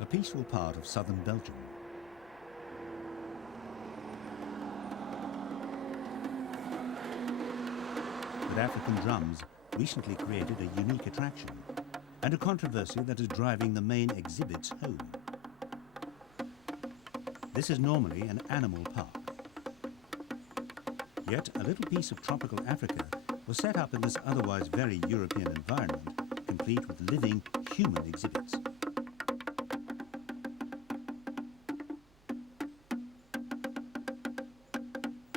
a peaceful part of southern Belgium. But African drums recently created a unique attraction and a controversy that is driving the main exhibits home. This is normally an animal park. Yet a little piece of tropical Africa was set up in this otherwise very European environment, complete with living human exhibits.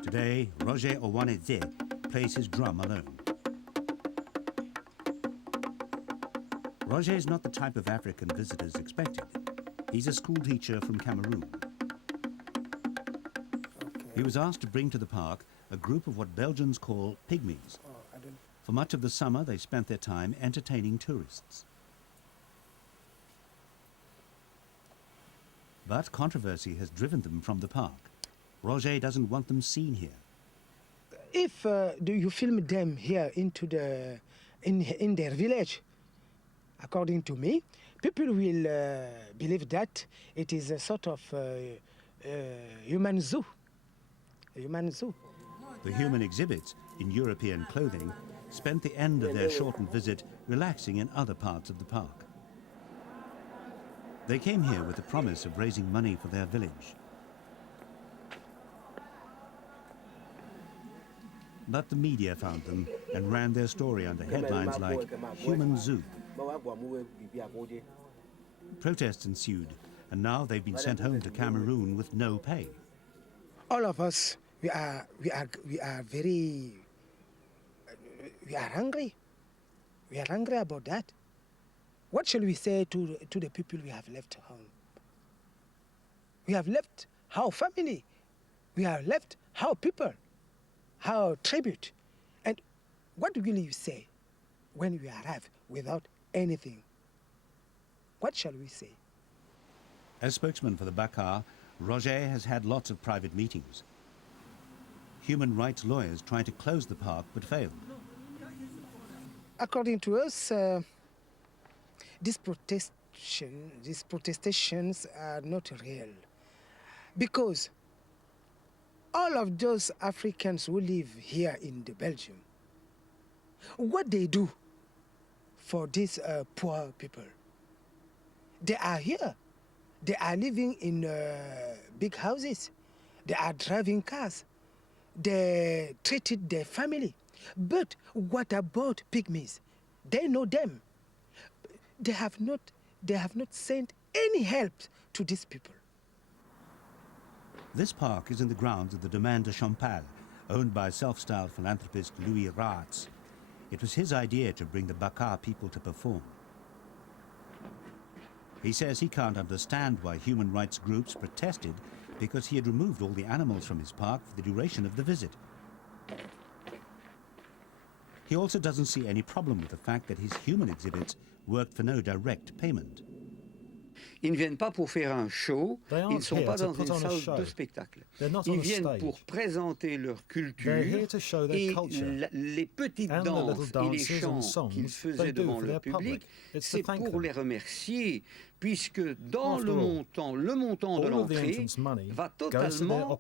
Today, Roger Owano Ze plays his drum alone. Roger is not the type of African visitors expected. He's a school teacher from Cameroon. He was asked to bring to the park a group of what Belgians call pygmies. For much of the summer, they spent their time entertaining tourists. But controversy has driven them from the park. Roger doesn't want them seen here. If do you film them here into in their village, according to me, people will believe that it is a sort of human zoo. A human zoo. The human exhibits in European clothing spent the end of their shortened visit relaxing in other parts of the park. They came here with the promise of raising money for their village. But the media found them and ran their story under headlines like Human Zoo. Protests ensued, and now they've been sent home to Cameroon with no pay. All of us, we are hungry. We are hungry about that. What shall we say to the people we have left home? We have left our family. We have left our people, our tribute. And what will you say when we arrive without anything? What shall we say? As spokesman for the Baka, Roger has had lots of private meetings. Human rights lawyers tried to close the park but failed. According to us, these protestations are not real. Because all of those Africans who live here in Belgium, what they do for these poor people, they are here. They are living in big houses. They are driving cars. They treated their family. But what about pygmies? They know them. They have not sent any help to these people. This park is in the grounds of the domaine de Champalle, owned by self-styled philanthropist Louis Raeets. It was his idea to bring the Baka people to perform. He says he can't understand why human rights groups protested because he had removed all the animals from his park for the duration of the visit. He also doesn't see any problem with the fact that his human exhibits worked for no direct payment. Ils ne viennent pas pour faire un show, ils ne sont pas dans une salle de spectacle. Ils viennent pour présenter leur culture et les petites danses et les chants qu'ils faisaient devant le public, c'est pour les remercier, puisque dans le montant de l'entrée va totalement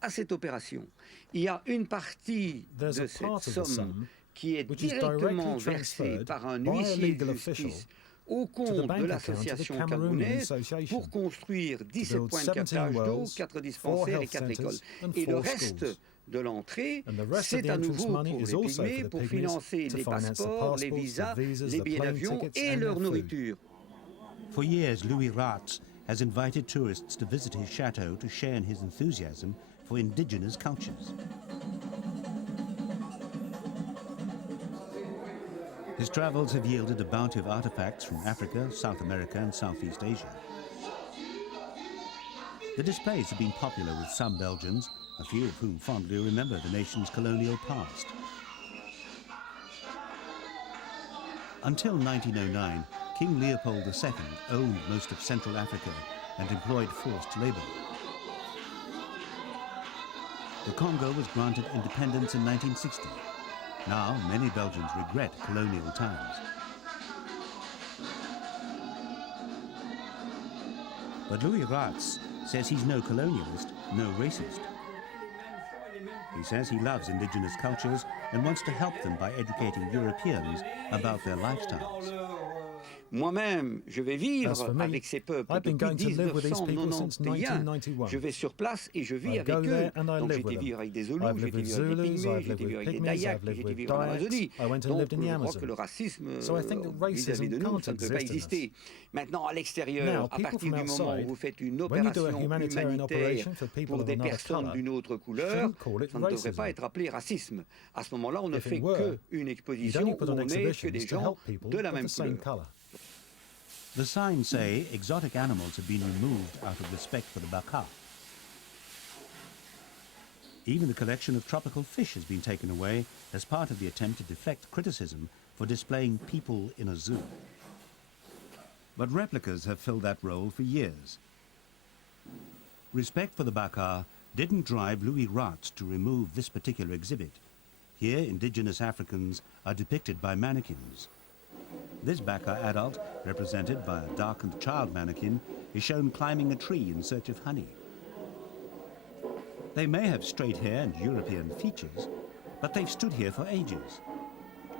à cette opération. Il y a une partie de cette somme qui est directement versée par un huissier de justice au compte de l'association camerounaise pour construire 17 points de captage d'eau, 4 dispensaires et 4 écoles. Et le reste de l'entrée, c'est à nouveau pour les pygmées, pour financer les passeports, les visas, les billets d'avion et leur nourriture. For years, Louis Raeets has invited tourists to visit his chateau to share in his enthusiasm for indigenous cultures. His travels have yielded a bounty of artifacts from Africa, South America and Southeast Asia. The displays have been popular with some Belgians, a few of whom fondly remember the nation's colonial past. Until 1909, King Leopold II owned most of Central Africa and employed forced labor. The Congo was granted independence in 1960. Now, many Belgians regret colonial times. But Louis Raetz says he's no colonialist, no racist. He says he loves indigenous cultures and wants to help them by educating Europeans about their lifestyles. Moi-même, je vais vivre avec ces peuples depuis 1991. Je vais sur place et je vis avec eux. Donc j'ai été vivre avec des Zoulous, j'ai été vivre avec des Pygmées, j'ai été vivre avec des Dayaks, j'ai été vivre en Amazonie. Donc je crois que le racisme vis-à-vis de nous, ça ne peut pas exister. Maintenant, à l'extérieur, à partir du moment où vous faites une opération humanitaire pour des personnes d'une autre couleur, ça ne devrait pas être appelé racisme. À ce moment-là, on ne fait qu'une exposition où on n'est que des gens de la même couleur. The signs say exotic animals have been removed out of respect for the Baka. Even the collection of tropical fish has been taken away as part of the attempt to deflect criticism for displaying people in a zoo. But replicas have filled that role for years. Respect for the Baka didn't drive Louis Raetz to remove this particular exhibit. Here, indigenous Africans are depicted by mannequins. This Baka adult, represented by a darkened child mannequin, is shown climbing a tree in search of honey. They may have straight hair and European features, but they've stood here for ages,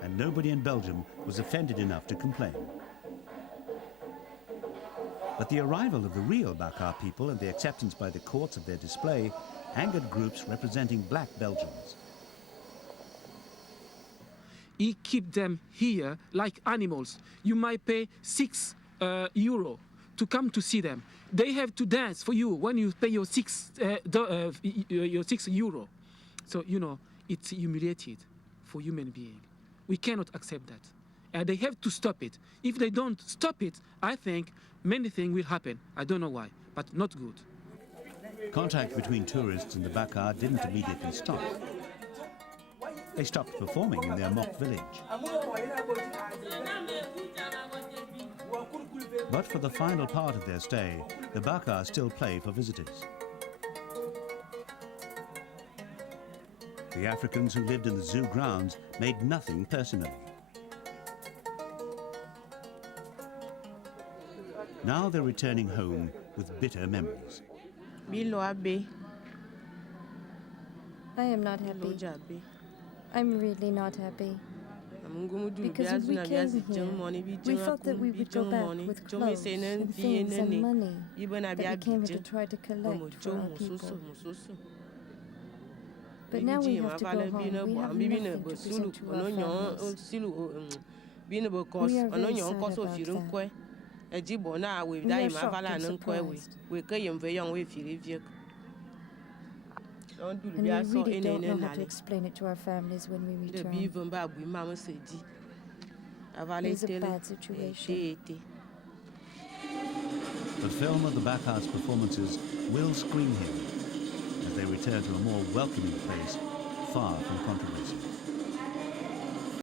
and nobody in Belgium was offended enough to complain. But the arrival of the real Baka people and the acceptance by the courts of their display angered groups representing black Belgians. He keep them here like animals. You might pay €6 to come to see them. They have to dance for you when you pay your €6. So, you know, it's humiliated for human being. We cannot accept that. And they have to stop it. If they don't stop it, I think many things will happen. I don't know why, but not good. Contact between tourists and the Baka didn't immediately stop. They stopped performing in their mock village. But for the final part of their stay, the Baka still play for visitors. The Africans who lived in the zoo grounds made nothing personally. Now they're returning home with bitter memories. I am not happy. I'm really not happy. Because when we came here, we thought that we would go back with clothes and things and money that we came here to try to collect for our people. But now we have to go home. We have nothing to present to our families. We are very sad about that. We are shocked and surprised. And we really don't know how to explain it to our families when we return. It's a bad situation. The film of the Baka's performances will screen here as they return to a more welcoming place, far from controversy.